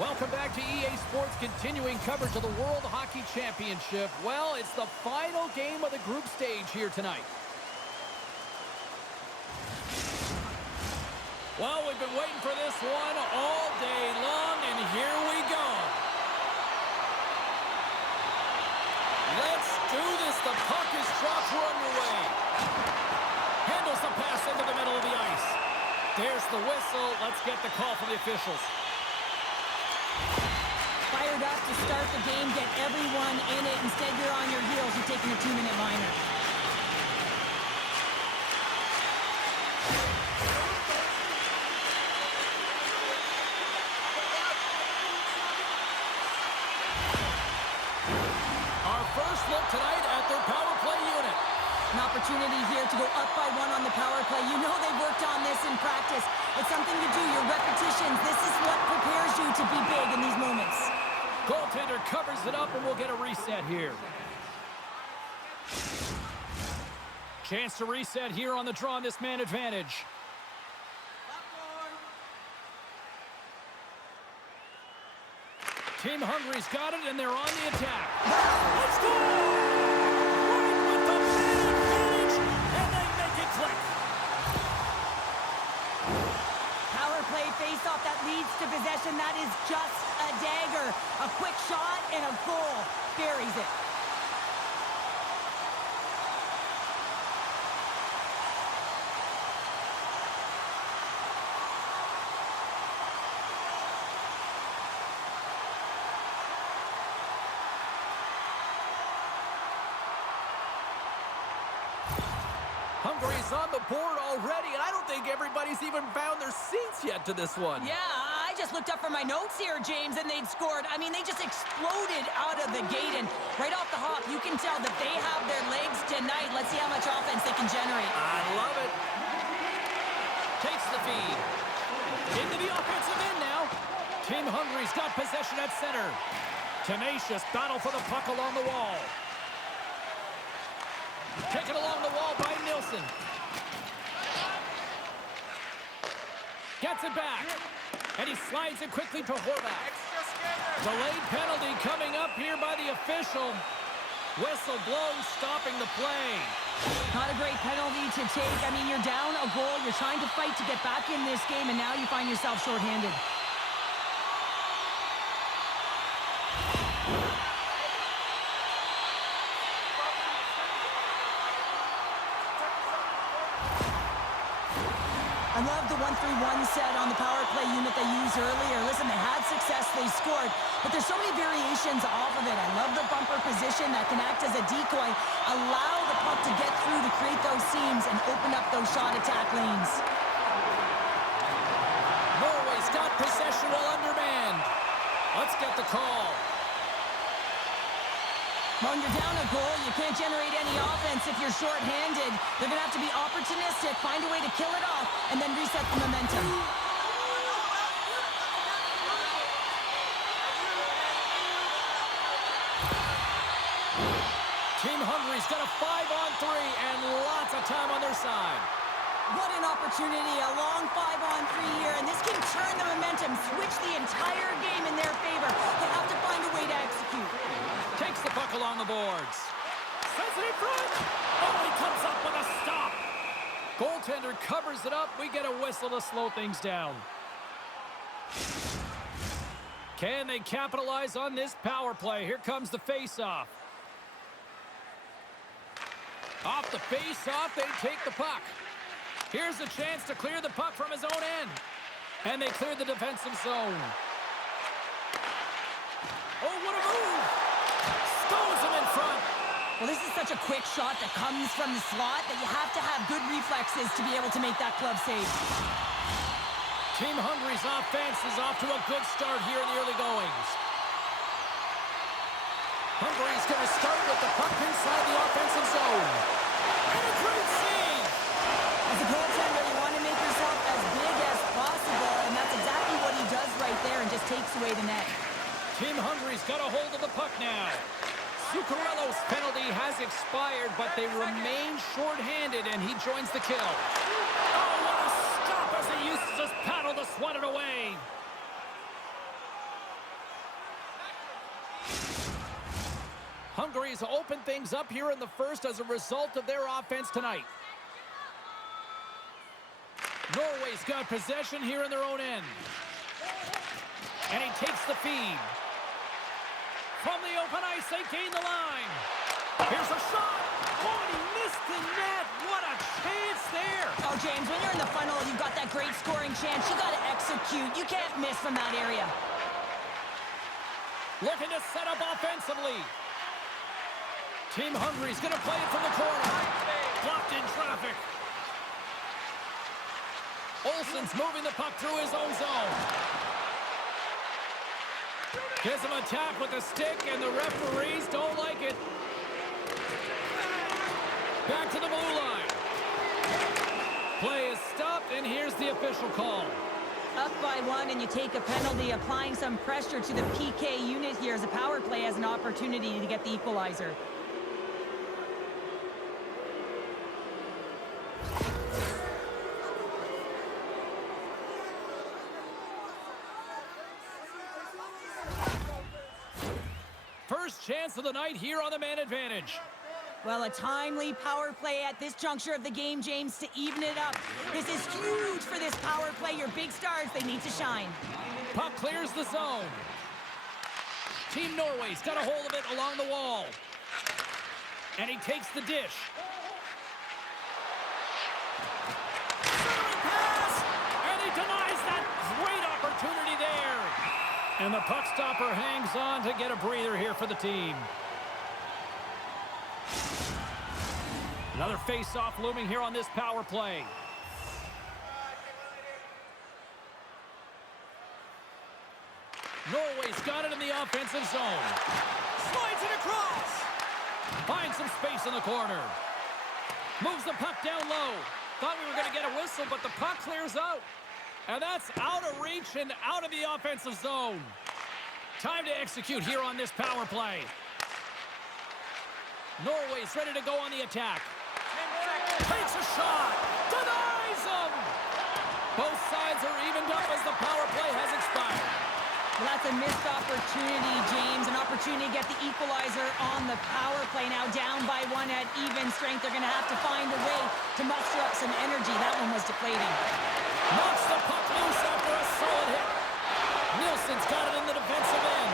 Welcome back to EA Sports, continuing coverage of the World Hockey Championship. Well, it's the final game of the group stage here tonight. Well, we've been waiting for this one all day long, and here we go. Let's do this. The puck is dropped. We're underway. Handles the pass into the middle of the ice. There's the whistle. Let's get the call from the officials. Fired up to start the game, get everyone in it. Instead, you're on your heels. You're taking a 2-minute minor. Our first look tonight at their power play unit. An opportunity here to go up by 1 on the power play. You know they've worked on this in practice. It's something you do, your repetitions. This is what prepares you to be big in these moments. Goaltender covers it up, and we'll get a reset here. Chance to reset here on the draw on this man advantage. Team Hungary's got it, and they're on the attack. Let's go! Right with the man advantage, and they make it click. Power play face-off that leads to possession. That is just a dagger. A quick shot and a goal. Buries it. Hungary's on the board already, and I don't think everybody's even found their seats yet to this one. Yeah, I just looked up for my notes here, James, and they'd scored. I mean, they just exploded out of the gate, and right off the hop, you can tell that they have their legs tonight. Let's see how much offense they can generate. I love it. Takes the feed. Into the offensive end now. Team Hungary's got possession at center. Tenacious battle for the puck along the wall. Taken along the wall by Nilsson. Gets it back. And he slides it quickly to Horvath. Delayed penalty coming up here by the official. Whistle blows, stopping the play. Not a great penalty to take. I mean, you're down a goal. You're trying to fight to get back in this game, and now you find yourself shorthanded. I love the 1-3-1 set on the power play unit they used earlier. Listen, they had success, they scored, but there's so many variations off of it. I love the bumper position that can act as a decoy, allow the puck to get through to create those seams and open up those shot attack lanes. Norway's got possession while undermanned. Let's get the call. When you're down a goal, you can't generate any offense if you're shorthanded. They're going to have to be opportunistic, find a way to kill it off, and then reset the momentum. Team Hungary's got a 5-on-3 and lots of time on their side. What an opportunity, a long 5-on-3 here, and this can turn the momentum, switch the entire game in their favor. They have to find a way to execute. Takes the puck along the boards. Sends it in front. Oh, he comes up with a stop. Goaltender covers it up. We get a whistle to slow things down. Can they capitalize on this power play? Here comes the face-off. Off the face-off, they take the puck. Here's a chance to clear the puck from his own end. And they clear the defensive zone. Oh, what a move! Stones him in front. Well, this is such a quick shot that comes from the slot that you have to have good reflexes to be able to make that glove save. Team Hungary's offense is off to a good start here in the early goings. Hungary's going to start with the puck inside the offensive zone. And a great save! As a goaltender, you want to make yourself as big as possible, and that's exactly what he does right there and just takes away the net. Team Hungary's got a hold of the puck now. Zuccarello's penalty has expired, but they remain shorthanded, and he joins the kill. Oh, what a stop as he uses his paddle to swat it away. Hungary's opened things up here in the first as a result of their offense tonight. Norway's got possession here in their own end. And he takes the feed. From the open ice, they gain the line. Here's a shot. Oh, and he missed the net. What a chance there. Oh, James, when you're in the funnel, you've got that great scoring chance. You got to execute. You can't miss from that area. Looking to set up offensively. Team Hungary's going to play it from the corner. Blocked in traffic. Olsen's moving the puck through his own zone. Gets him a tap with the stick, and the referees don't like it. Back to the blue line. Play is stopped, and here's the official call. Up by 1, and you take a penalty, applying some pressure to the PK unit here as the power play has an opportunity to get the equalizer. First chance of the night here on the man advantage. Well, a timely power play at this juncture of the game, James, to even it up. This is huge for this power play. Your big stars, they need to shine. Puck clears the zone. Team Norway's got a hold of it along the wall. And he takes the dish. Centering pass! And he denies that great opportunity there. And the puck stopper hangs on to get a breather here for the team. Another face-off looming here on this power play. Norway's got it in the offensive zone. Slides it across. Finds some space in the corner. Moves the puck down low. Thought we were going to get a whistle, but the puck clears out. And that's out of reach and out of the offensive zone. Time to execute here on this power play. Norway's ready to go on the attack. Takes a shot. Denies him. Both sides are evened up as the power play has expired. Well, that's a missed opportunity, James. An opportunity to get the equalizer on the power play. Now down by 1 at even strength. They're going to have to find a way to muster up some energy. That one was deflating. Knocks the puck loose after a solid hit. Nielsen's got it in the defensive end.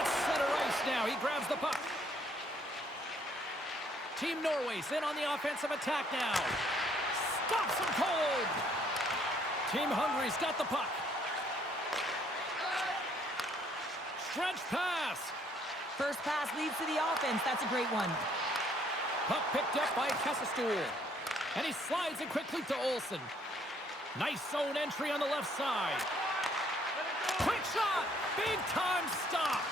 At center ice now. He grabs the puck. Team Norway's in on the offensive attack now. Stops him cold. Team Hungary's got the puck. Stretch pass. First pass leads to the offense. That's a great one. Puck picked up by Kassestuhl. And he slides it quickly to Olsen. Nice zone entry on the left side. Quick shot. Big time stop.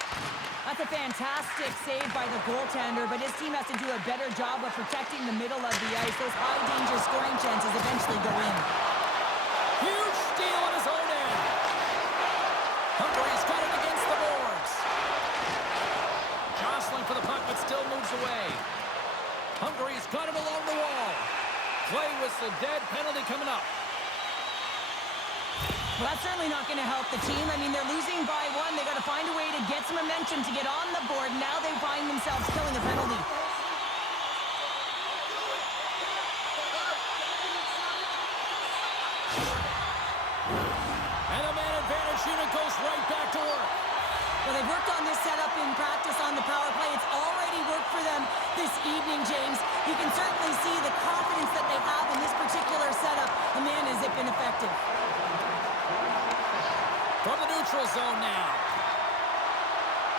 That's a fantastic save by the goaltender, but his team has to do a better job of protecting the middle of the ice. Those high-danger scoring chances eventually go in. Huge steal at his own end. Hungary's got it against the boards. Jostling for the puck, but still moves away. Hungary's got it along the wall. Play whistle dead, penalty coming up. Well, that's certainly not going to help the team. I mean, they're losing by 1. They got to find a way to get some momentum to get on the board. Now they find themselves killing a penalty. And the man advantage unit goes right back to work. Well, they've worked on this setup in practice on the power play. It's already worked for them this evening, James. You can certainly see the confidence that they have in this particular setup. And man, has it been effective. From the neutral zone now.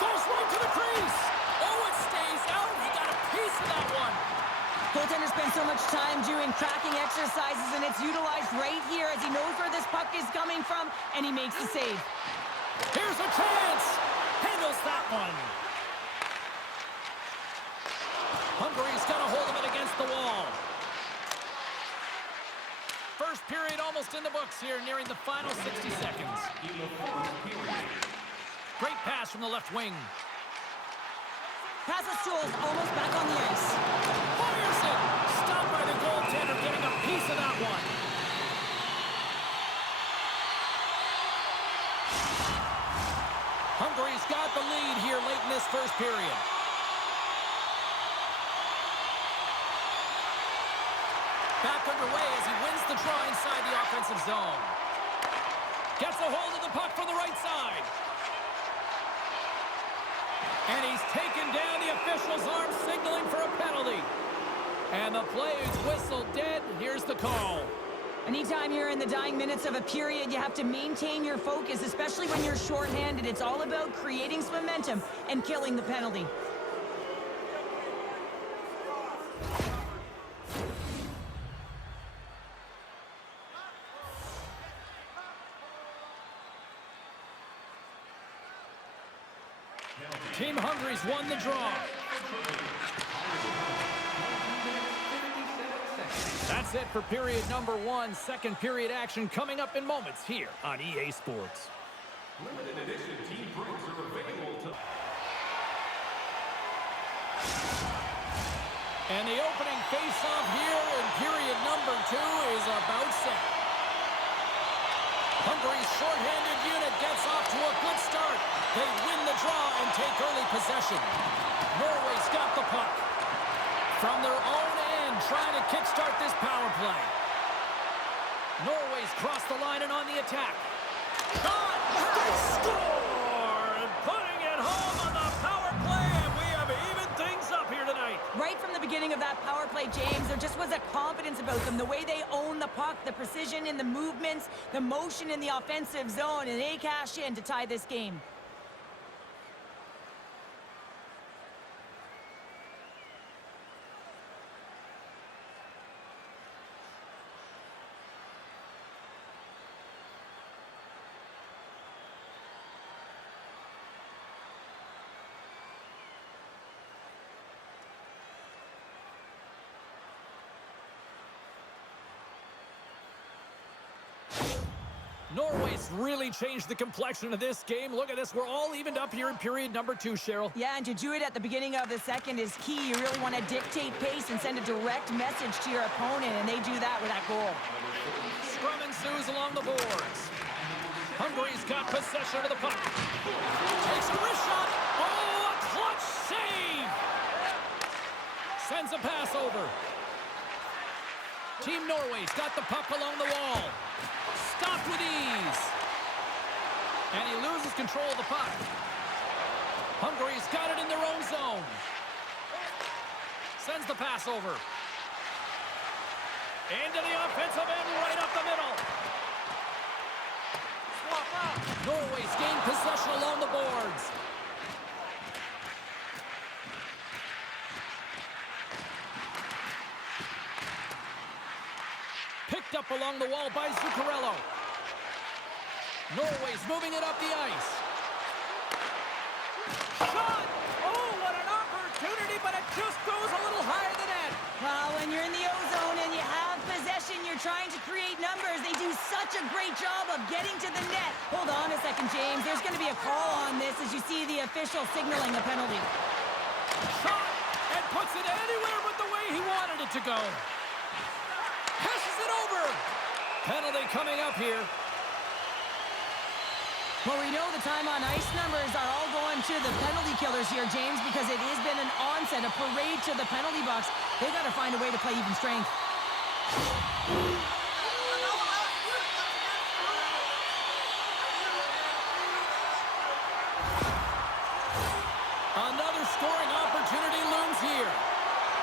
Goes right to the crease. Oh, it stays out. He got a piece of that one. Goaltender spends so much time doing tracking exercises, and it's utilized right here as he knows where this puck is coming from, and he makes the save. Here's a chance. Handles that one. Hungary's got a hold of it against the wall. First period almost in the books here, nearing the final 60 seconds. Great pass from the left wing. Kassestuhl's almost back on the ice. Fires it! Stopped by the goaltender, getting a piece of that one. Hungary's got the lead here late in this first period. Back underway as he wins the draw inside the offensive zone. Gets a hold of the puck from the right side. And he's taken down. The official's arm signaling for a penalty. And the play is whistled dead. Here's the call. Anytime you're in the dying minutes of a period, you have to maintain your focus, especially when you're shorthanded. It's all about creating some momentum and killing the penalty. Team Hungary's won the draw. That's it for period number 1. Second period action coming up in moments here on EA Sports. Limited edition team drinks are available to... And the opening face-off here in period number 2 is about set. Hungary's shorthanded unit gets off to a good start. They win the draw and take early possession. Norway's got the puck. From their own end, trying to kickstart this power play. Norway's crossed the line and on the attack. Shot! They score! And putting it home on the power play, and we have evened things up here tonight. Right from the beginning of that power play, James, there just was a confidence about them. The way they own the puck, the precision in the movements, the motion in the offensive zone, and they cash in to tie this game. Norway's really changed the complexion of this game. Look at this. We're all evened up here in period number 2, Cheryl. Yeah, and to do it at the beginning of the second is key. You really want to dictate pace and send a direct message to your opponent, and they do that with that goal. Scrum ensues along the boards. Hungary's got possession of the puck. Takes a wrist shot. Oh, a clutch save! Sends a pass over. Team Norway's got the puck along the wall. Stopped with ease. And he loses control of the puck. Hungary's got it in their own zone. Sends the pass over. Into the offensive end, right up the middle. Swap out. Norway's gained possession along the boards. Picked up along the wall by Zuccarello. Norway's moving it up the ice. Shot! Oh, what an opportunity, but it just goes a little higher than that. Well, when you're in the O-zone and you have possession, you're trying to create numbers. They do such a great job of getting to the net. Hold on a second, James. There's going to be a call on this as you see the official signaling a penalty. Shot! And puts it anywhere but the way he wanted it to go. Passes it over. Penalty coming up here. Well, we know the time on ice numbers are all going to the penalty killers here, James, because it has been an onset, a parade to the penalty box. They got to find a way to play even strength. Another scoring opportunity looms here.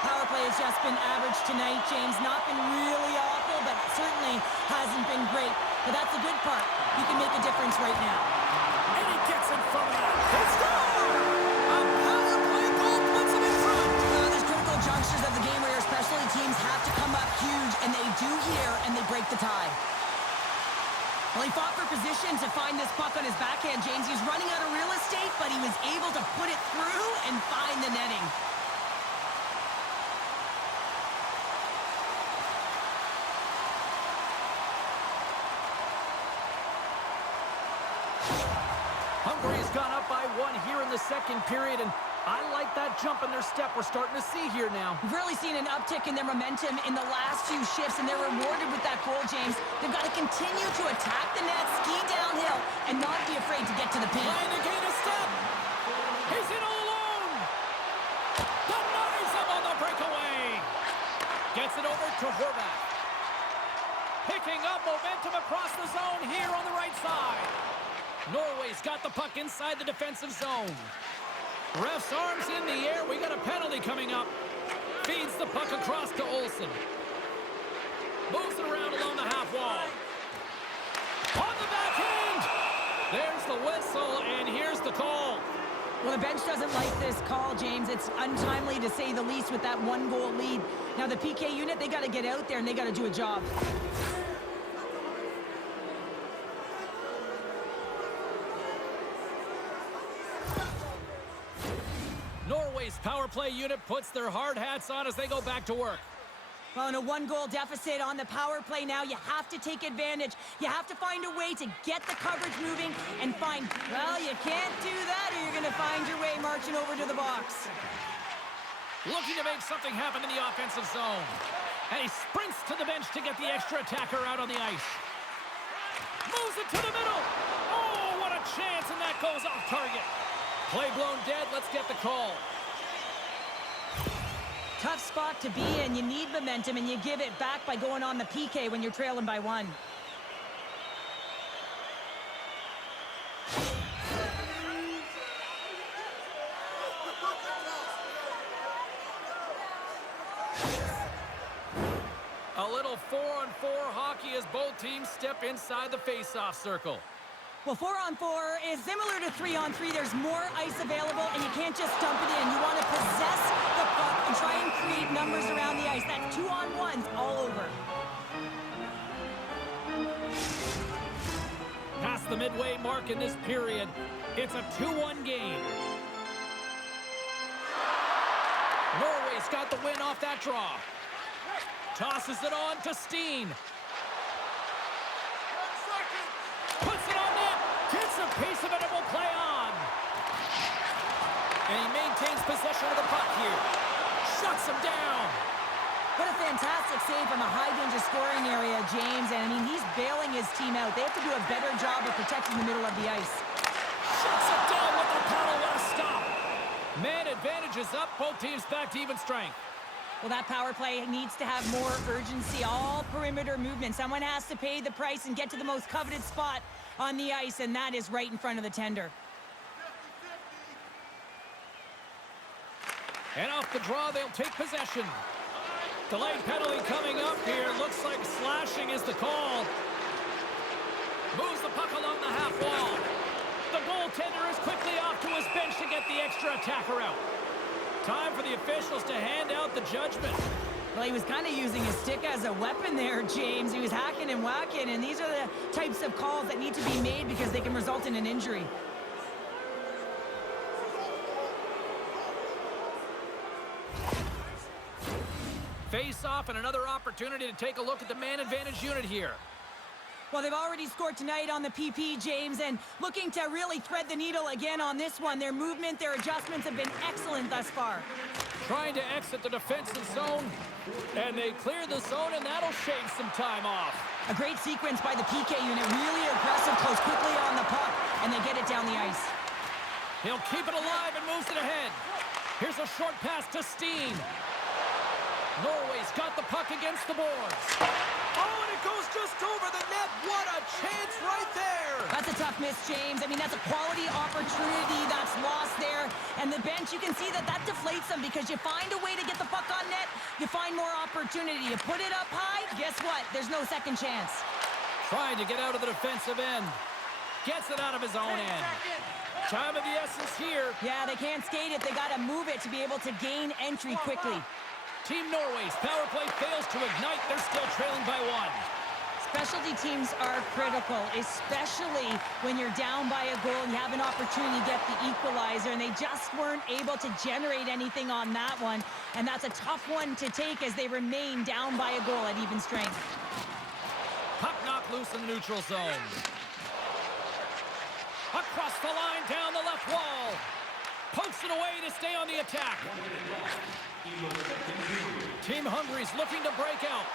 Power play has just been average tonight, James. Not been really awful, but certainly hasn't been great. But that's the good part. You can make a difference right now. And he gets in front of that. They score! A power play goal puts him in front. There's critical junctures of the game where your specialty teams have to come up huge, and they do here, and they break the tie. Well, he fought for position to find this puck on his backhand, James. He's running out of real estate, but he was able to put it through and find the netting. Hungary's gone up by 1 here in the second period, and I like that jump in their step we're starting to see here now. We've really seen an uptick in their momentum in the last few shifts, and they're rewarded with that goal, James. They've got to continue to attack the net, ski downhill, and not be afraid to get to the paint. Trying to gain a step. He's in all alone. Denies him on the breakaway. Gets it over to Horvath. Picking up momentum across the zone here on the right side. Norway's got the puck inside the defensive zone. Ref's arms in the air. We got a penalty coming up. Feeds the puck across to Olsen. Moves it around along the half wall. On the backhand! There's the whistle, and here's the call. Well, the bench doesn't like this call, James. It's untimely to say the least with that one-goal lead. Now, the PK unit, they got to get out there and they got to do a job. Norway's power play unit puts their hard hats on as they go back to work. Well, in a one-goal deficit on the power play now, you have to take advantage. You have to find a way to get the coverage moving and find, well, you can't do that or you're going to find your way marching over to the box. Looking to make something happen in the offensive zone. And he sprints to the bench to get the extra attacker out on the ice. Moves it to the middle. Oh, what a chance, and that goes off target. Play blown dead. Let's get the call. Tough spot to be in. You need momentum, and you give it back by going on the PK when you're trailing by one. A little 4-on-4 hockey as both teams step inside the face-off circle. Well, 4-on-4 is similar to 3-on-3. There's more ice available, and you can't just dump it in. You want to possess the puck and try and create numbers around the ice. That's 2-on-1s all over. Past the midway mark in this period, it's a 2-1 game. Norway's got the win off that draw. Tosses it on to Steen. Puts it on net. Gets a piece of it and will play on. And he maintains possession of the puck here. Shuts him down. What a fantastic save from a high-danger scoring area, James. And, I mean, he's bailing his team out. They have to do a better job of protecting the middle of the ice. Shuts it down with the paddle. What a stop. Man advantage is up. Both teams back to even strength. Well, that power play needs to have more urgency. All perimeter movement. Someone has to pay the price and get to the most coveted spot on the ice, and that is right in front of the tender. And off the draw, they'll take possession. Delayed penalty coming up here. Looks like slashing is the call. Moves the puck along the half wall. The goaltender is quickly off to his bench to get the extra attacker out. Time for the officials to hand out the judgment. Well, he was kind of using his stick as a weapon there, James. He was hacking and whacking, and these are the types of calls that need to be made because they can result in an injury. Face off and another opportunity to take a look at the man advantage unit here. Well, they've already scored tonight on the PP, James, and looking to really thread the needle again on this one. Their movement, their adjustments have been excellent thus far. Trying to exit the defensive zone, and they clear the zone, and that'll shave some time off. A great sequence by the PK unit, really aggressive, close quickly on the puck, and they get it down the ice. He'll keep it alive and moves it ahead. Here's a short pass to Steen. Norway's got the puck against the boards. Oh, and it goes just over the net. What a chance right there. That's a tough miss, James. I mean, that's a quality opportunity that's lost there. And the bench, you can see that deflates them because you find a way to get the puck on net, you find more opportunity. You put it up high, guess what? There's no second chance. Trying to get out of the defensive end. Gets it out of his own end. Time of the essence here. Yeah, they can't skate it. They got to move it to be able to gain entry quickly. Team Norway's power play fails to ignite. They're still trailing by one. Specialty teams are critical, especially when you're down by a goal and you have an opportunity to get the equalizer, and they just weren't able to generate anything on that one. And that's a tough one to take as they remain down by a goal at even strength. Puck knocked loose in the neutral zone. Across the line, down the left wall. Pokes it away to stay on the attack. Team Hungary's looking to break out.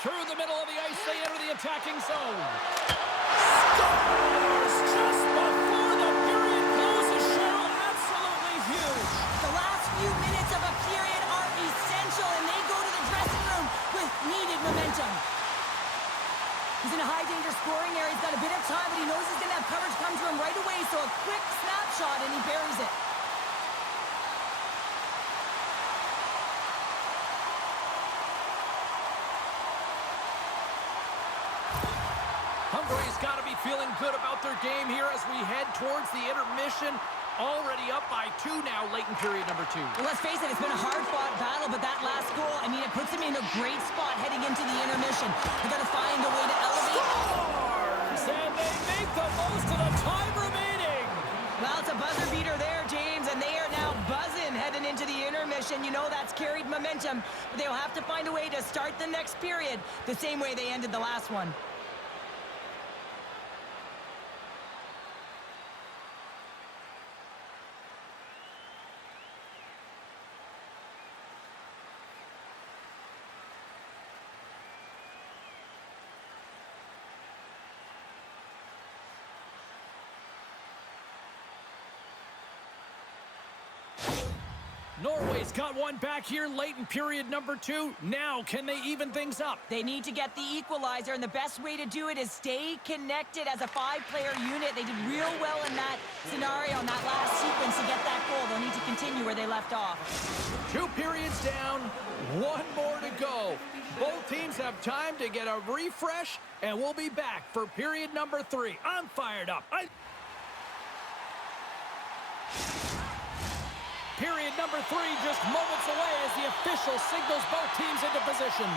Through the middle of the ice, they enter the attacking zone. Scores just before the period closes, Cheryl. Absolutely huge. The last few minutes of a period are essential, and they go to the dressing room with needed momentum. He's in a high-danger scoring area. He's got a bit of time, but he knows he's going to have coverage come to him right away, so a quick snapshot, and he buries it. Hungary's got to be feeling good about their game here as we head towards the intermission. Already up by 2 now, late in period number 2. Well, let's face it, it's been a hard-fought battle, but that last goal, I mean, it puts him in a great spot heading into the intermission. They've got to find a way to elevate. Scores! And they make the most of the time remaining. Well, it's a buzzer beater there, James, and they are now buzzing heading into the intermission. You know that's carried momentum, but they'll have to find a way to start the next period the same way they ended the last one. Norway's got one back here late in period number 2. Now, can they even things up? They need to get the equalizer, and the best way to do it is stay connected as a 5-player unit. They did real well in that scenario, in that last sequence to get that goal. They'll need to continue where they left off. 2 periods down, 1 more to go. Both teams have time to get a refresh, and we'll be back for period number 3. I'm fired up. Period number 3 just moments away as the official signals both teams into position.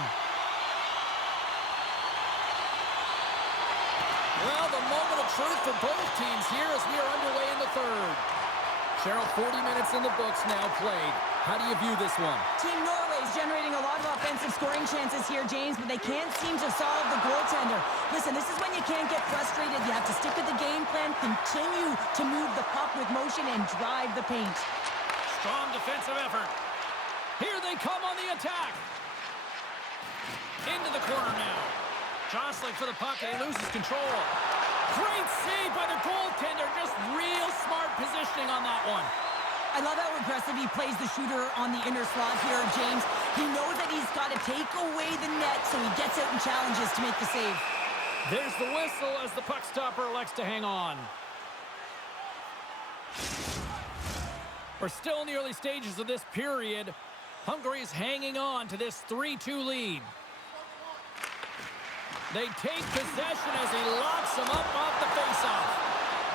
Well, the moment of truth for both teams here as we are underway in the 3rd. Cheryl, 40 minutes in the books now played. How do you view this one? Team Norway is generating a lot of offensive scoring chances here, James, but they can't seem to solve the goaltender. Listen, this is when you can't get frustrated. You have to stick with the game plan, continue to move the puck with motion, and drive the paint. Strong defensive effort. Here they come on the attack. Into the corner now. Jostling for the puck, and he loses control. Great save by the goaltender. Just real smart positioning on that one. I love how aggressive he plays the shooter on the inner slot here, James. He knows that he's got to take away the net, so he gets out and challenges to make the save. There's the whistle as the puck stopper elects to hang on. We're still in the early stages of this period. Hungary is hanging on to this 3-2 lead. They take possession as he locks him up off the faceoff.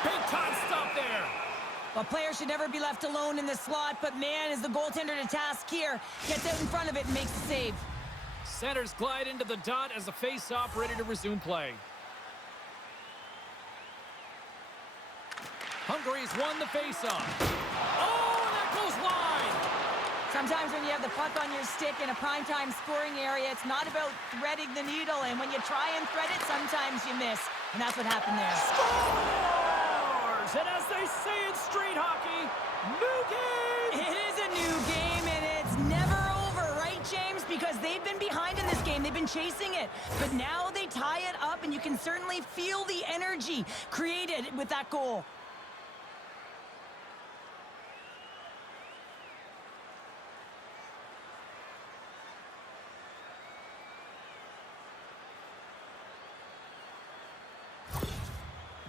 Big time stop there. A player should never be left alone in the slot, but man, is the goaltender to task here. Gets out in front of it and makes the save. Centers glide into the dot as the faceoff ready to resume play. Hungary's won the faceoff. Oh, and that goes wide. Sometimes when you have the puck on your stick in a primetime scoring area, it's not about threading the needle, and when you try and thread it, sometimes you miss. And that's what happened there. Scores! And as they say in street hockey, new game! It is a new game, and it's never over, right, James? Because they've been behind in this game. They've been chasing it. But now they tie it up, and you can certainly feel the energy created with that goal.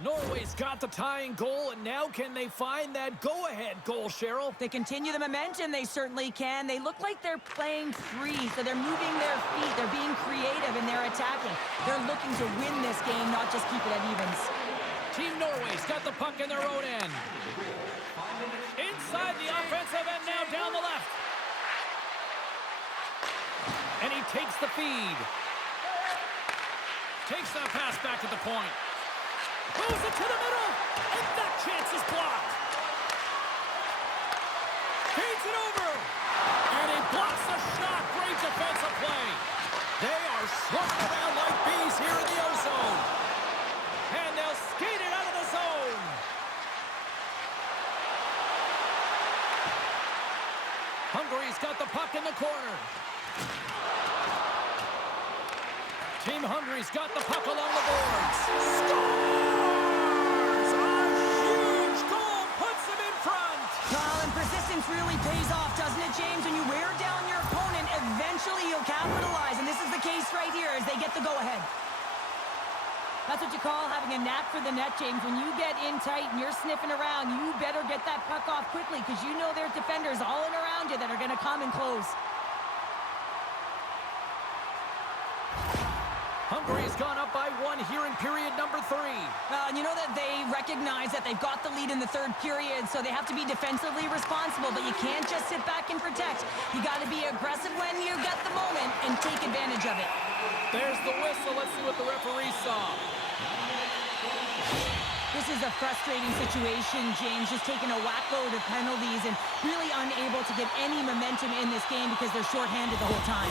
Norway's got the tying goal, and now can they find that go-ahead goal, Cheryl? They continue the momentum, they certainly can. They look like they're playing free, so they're moving their feet, they're being creative, and they're attacking. They're looking to win this game, not just keep it at evens. Team Norway's got the puck in their own end. Inside the offensive end now down the left. And he takes the feed. Takes that pass back at the point. Moves it to the middle, and that chance is blocked. Feeds it over, and he blocks the shot. Great defensive play. They are swarming around like bees here in the O-zone. And they'll skate it out of the zone. Hungary's got the puck in the corner. Team Hungary's got the puck along the boards. Scores! A huge goal puts them in front. Well, and persistence really pays off, doesn't it, James? When you wear down your opponent, eventually you'll capitalize. And this is the case right here as they get the go-ahead. That's what you call having a knack for the net, James. When you get in tight and you're sniffing around, you better get that puck off quickly because you know there's defenders all in around you that are going to come and close. Hungary's gone up by 1 here in period number 3. And you know that they recognize that they've got the lead in the third period, so they have to be defensively responsible, but you can't just sit back and protect. You got to be aggressive when you get the moment and take advantage of it. There's the whistle. Let's see what the referee saw. This is a frustrating situation, James, just taking a whack load of penalties and really unable to get any momentum in this game because they're shorthanded the whole time.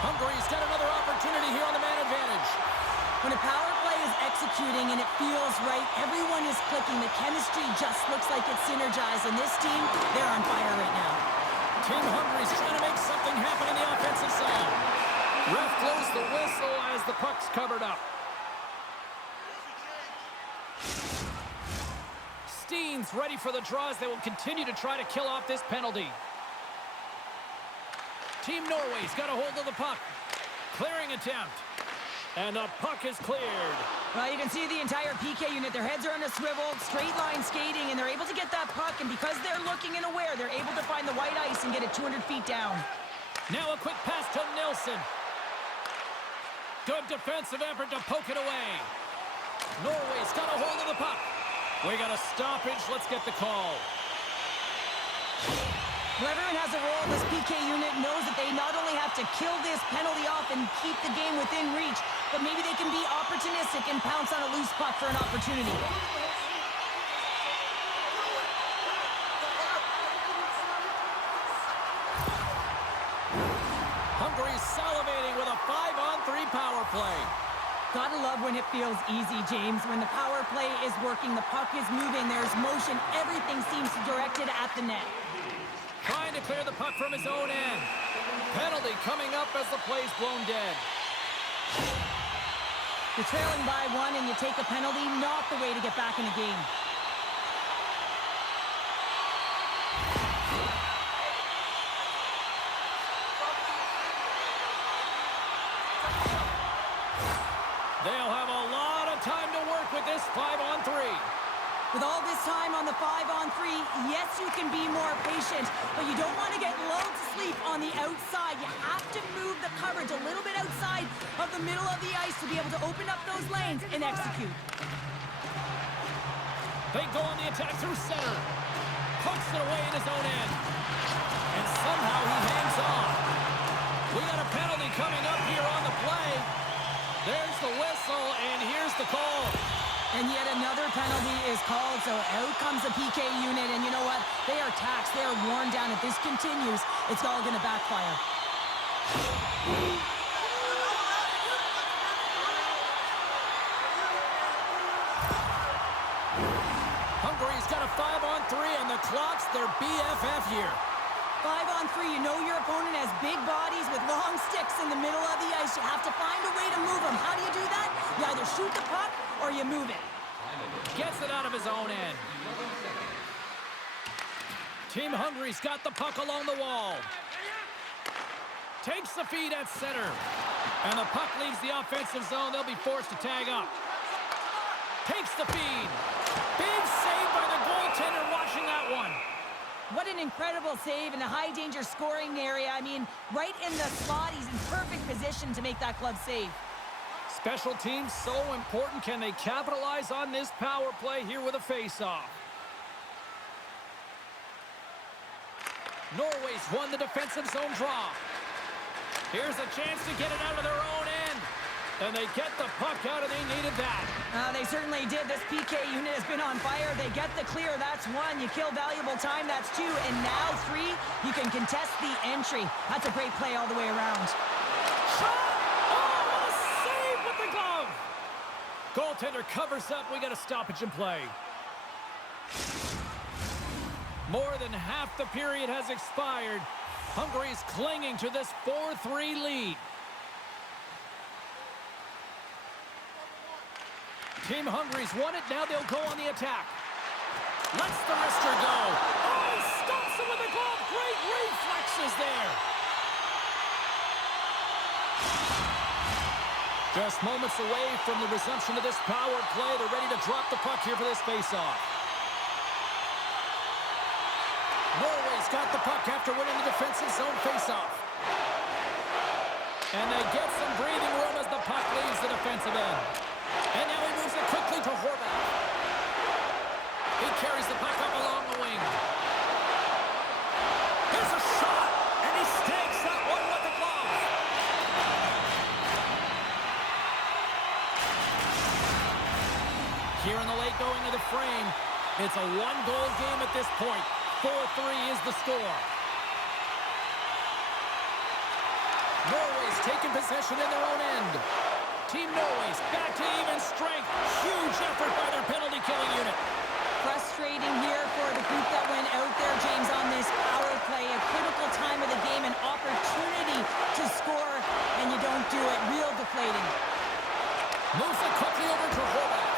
Hungary's got another opportunity here on the man advantage. When a power play is executing and it feels right, everyone is clicking. The chemistry just looks like it's synergized, and this team, they're on fire right now. Team Hungary's trying to make something happen in the offensive zone. Ref blows the whistle as the puck's covered up. Steen's ready for the draws. They will continue to try to kill off this penalty. Team Norway's got a hold of the puck. Clearing attempt. And the puck is cleared. Well, you can see the entire PK unit. Their heads are on a swivel, straight line skating, and they're able to get that puck. And because they're looking and aware, they're able to find the white ice and get it 200 feet down. Now a quick pass to Nilsson. Good defensive effort to poke it away. Norway's got a hold of the puck. We got a stoppage. Let's get the call. Well, everyone has a role. This PK unit knows that they not only have to kill this penalty off and keep the game within reach, but maybe they can be opportunistic and pounce on a loose puck for an opportunity. Hungary's salivating with a 5-on-3 power play. Gotta love when it feels easy, James. When the power play is working, the puck is moving, there's motion, everything seems directed at the net. Trying to clear the puck from his own end. Penalty coming up as the play's blown dead. You're trailing by 1 and you take a penalty, not the way to get back in the game. They'll have a lot of time to work with this 5-on-3. With all this time on the 5-on-3, yes, you can be more patient, but you don't want to get lulled to sleep on the outside. You have to move the coverage a little bit outside of the middle of the ice to be able to open up those lanes and execute. They go on the attack through center. Pokes it away in his own end. And somehow he hangs on. We got a penalty coming up here on the play. There's the whistle, and here's the call. And yet another penalty is called, so out comes the PK unit, and you know what? They are taxed, they are worn down. If this continues, it's all going to backfire. Hungary's got a 5-on-3, and the clock's their BFF here. 5-on-3, you know your opponent has big bodies with long sticks in the middle of the ice. You have to find a way to move them. How do you do that? You either shoot the puck or you move it. Gets it out of his own end. Team Hungary's got the puck along the wall. Takes the feed at center. And the puck leaves the offensive zone. They'll be forced to tag up. Takes the feed. Big save by the goaltender watching that one. What an incredible save in a high-danger scoring area. I mean, right in the slot. He's in perfect position to make that club save. Special teams so important. Can they capitalize on this power play here with a face-off? Norway's won the defensive zone draw. Here's a chance to get it out of their own end. And they get the puck out, and they needed that. They certainly did. This PK unit has been on fire. They get the clear. That's 1. You kill valuable time. That's 2. And now 3, you can contest the entry. That's a great play all the way around. Shot! Oh, what a save with the glove! Goaltender covers up. We got a stoppage in play. More than half the period has expired. Hungary's clinging to this 4-3 lead. Team Hungary's won it. Now they'll go on the attack. Lets the wrister go. Oh, he stops him with a glove. Great Just moments away from the resumption of this power play. They're ready to drop the puck here for this face-off. Norway's got the puck after winning the defensive zone face-off. And they get some breathing room as the puck leaves the defensive end. And now he moves it quickly to Horvath. He carries the puck up along the wing. Here's a shot, and he stakes that one with the glove. Here in the late going of the frame, it's a one-goal game at this point. 4-3 is the score. Norway's taking possession in their own end. Team Norway's back to even strength. Huge effort by their penalty-killing unit. Frustrating here for the group that went out there, James, on this power play. A critical time of the game, an opportunity to score, and you don't do it. Real deflating. Moves it quickly over to Horvath.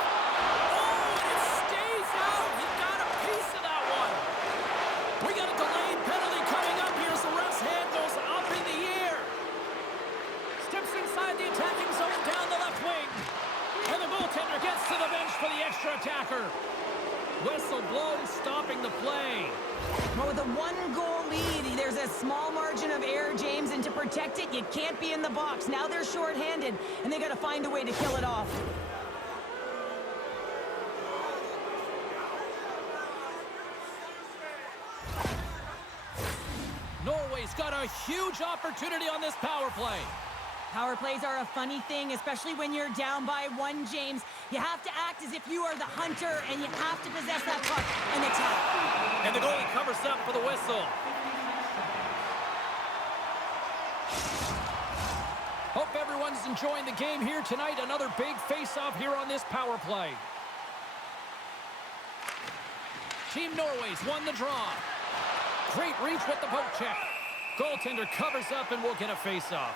Oh, and it stays out. He got a piece of that one. We got a delayed penalty coming up here as the ref's hand goes up in the air. Steps inside the attacking zone down the left wing. And the goaltender gets to the bench for the extra attacker. Whistle blows, stopping the play. Well, with a one-goal lead, there's a small margin of error, James, and to protect it, you can't be in the box. Now they're short-handed, and they got to find a way to kill it off. Norway's got a huge opportunity on this power play. Power plays are a funny thing, especially when you're down by one, James. You have to act as if you are the hunter, and you have to possess that puck and attack. And the goalie covers up for the whistle. Hope everyone's enjoying the game here tonight. Another big face-off here on this power play. Team Norway's won the draw. Great reach with the poke check. Goaltender covers up and will get a face-off.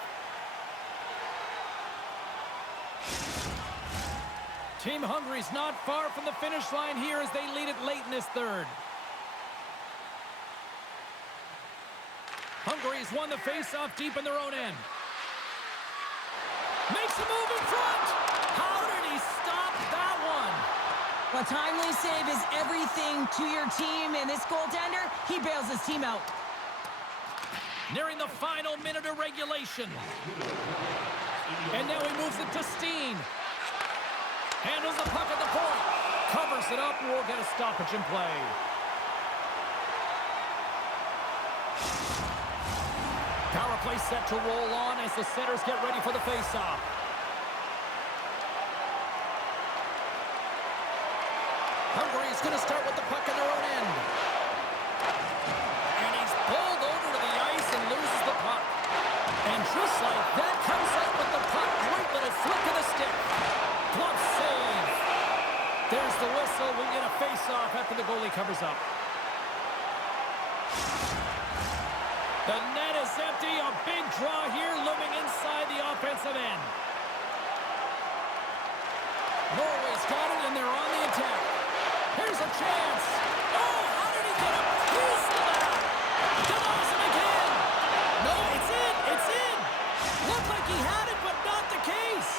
Team Hungary's not far from the finish line here as they lead it late in this third. Hungary's won the face-off deep in their own end. Makes a move in front. How did he stop that one? Well, timely save is everything to your team, and this goaltender, he bails his team out. Nearing the final minute of regulation. And now he moves it to Steen. Handles the puck at the point. Covers it up and will get a stoppage in play. Power play set to roll on as the setters get ready for the face-off. Hungary is going to start with the puck in their own end. And he's pulled over to the ice and loses the puck. And just like that, comes up with the puck. Great little flick of the stick. Glove save. There's the whistle. We get a face-off after the goalie covers up. The net is empty. A big draw here looming inside the offensive end. Norway's got it, and they're on the attack. Here's a chance. Oh, how did he get a piece of that? Denies him again. No, it's in. It's in. Looked like he had it, but not the case.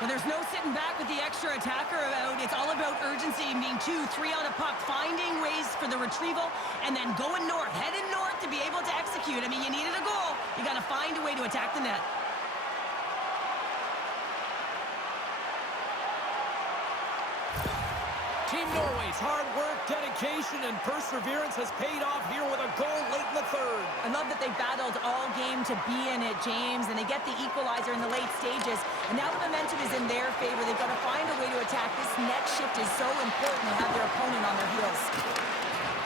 Well, there's no sitting back with the extra attacker about. It's all about urgency and being 2-3 on a puck, finding ways for the retrieval, and then going north, heading north to be able to execute. I mean, you needed a goal. You got to find a way to attack the net. Team Norway's hard work, dedication, and perseverance has paid off here with a goal late in the third. I love that they battled all game to be in it, James, and they get the equalizer in the late stages. And now the momentum is in their favor. They've got to find a way to attack. This net shift is so important to have their opponent on their heels.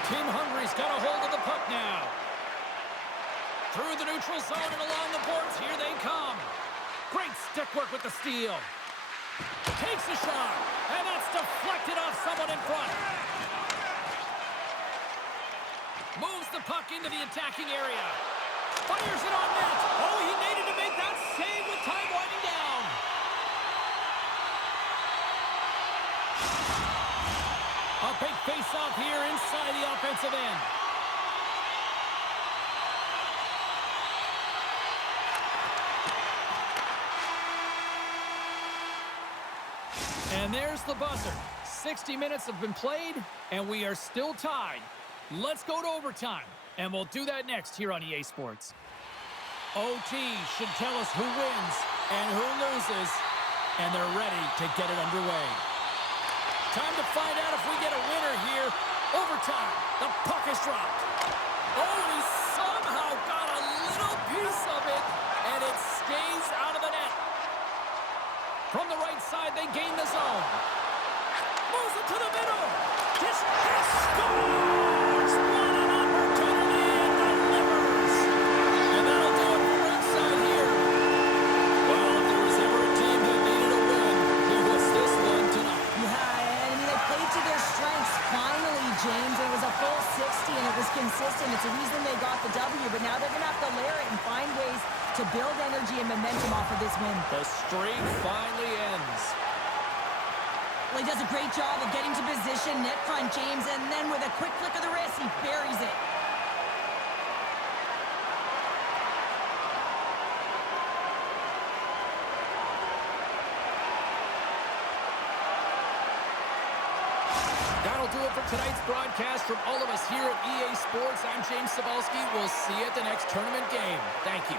Team Hungary's got a hold of the puck now. Through the neutral zone and along the boards, here they come. Great stick work with the steal. Takes a shot, and that's deflected off someone in front. Moves the puck into the attacking area. Fires it on net. Oh, he needed to make that save with time winding down. A take face-off here inside the offensive end. And there's the buzzer. 60 minutes have been played, and we are still tied. Let's go to overtime, and we'll do that next here on EA Sports. OT should tell us who wins and who loses, and they're ready to get it underway. Time to find out if we get a winner here. Overtime. The puck is dropped. Oh, he somehow got a little piece of it, and it stays out of the net. From the right side, they gain the zone. Moves it to the middle. Just scores! What an opportunity and delivers. And that'll do it from outside here. Well, if there was ever a team that needed a win, it was this one tonight. Yeah, they played to their strengths finally, James. It was a full 60, and it was consistent. It's the reason they got the W, but now they're going to have to layer it and find ways to build energy and momentum off of this win. The streak finally ends. Well, he does a great job of getting to position, net front, James, and then with a quick flick of the wrist, he buries it. That'll do it for tonight's broadcast from all of us here at EA Sports. I'm James Cebulski. We'll see you at the next tournament game. Thank you.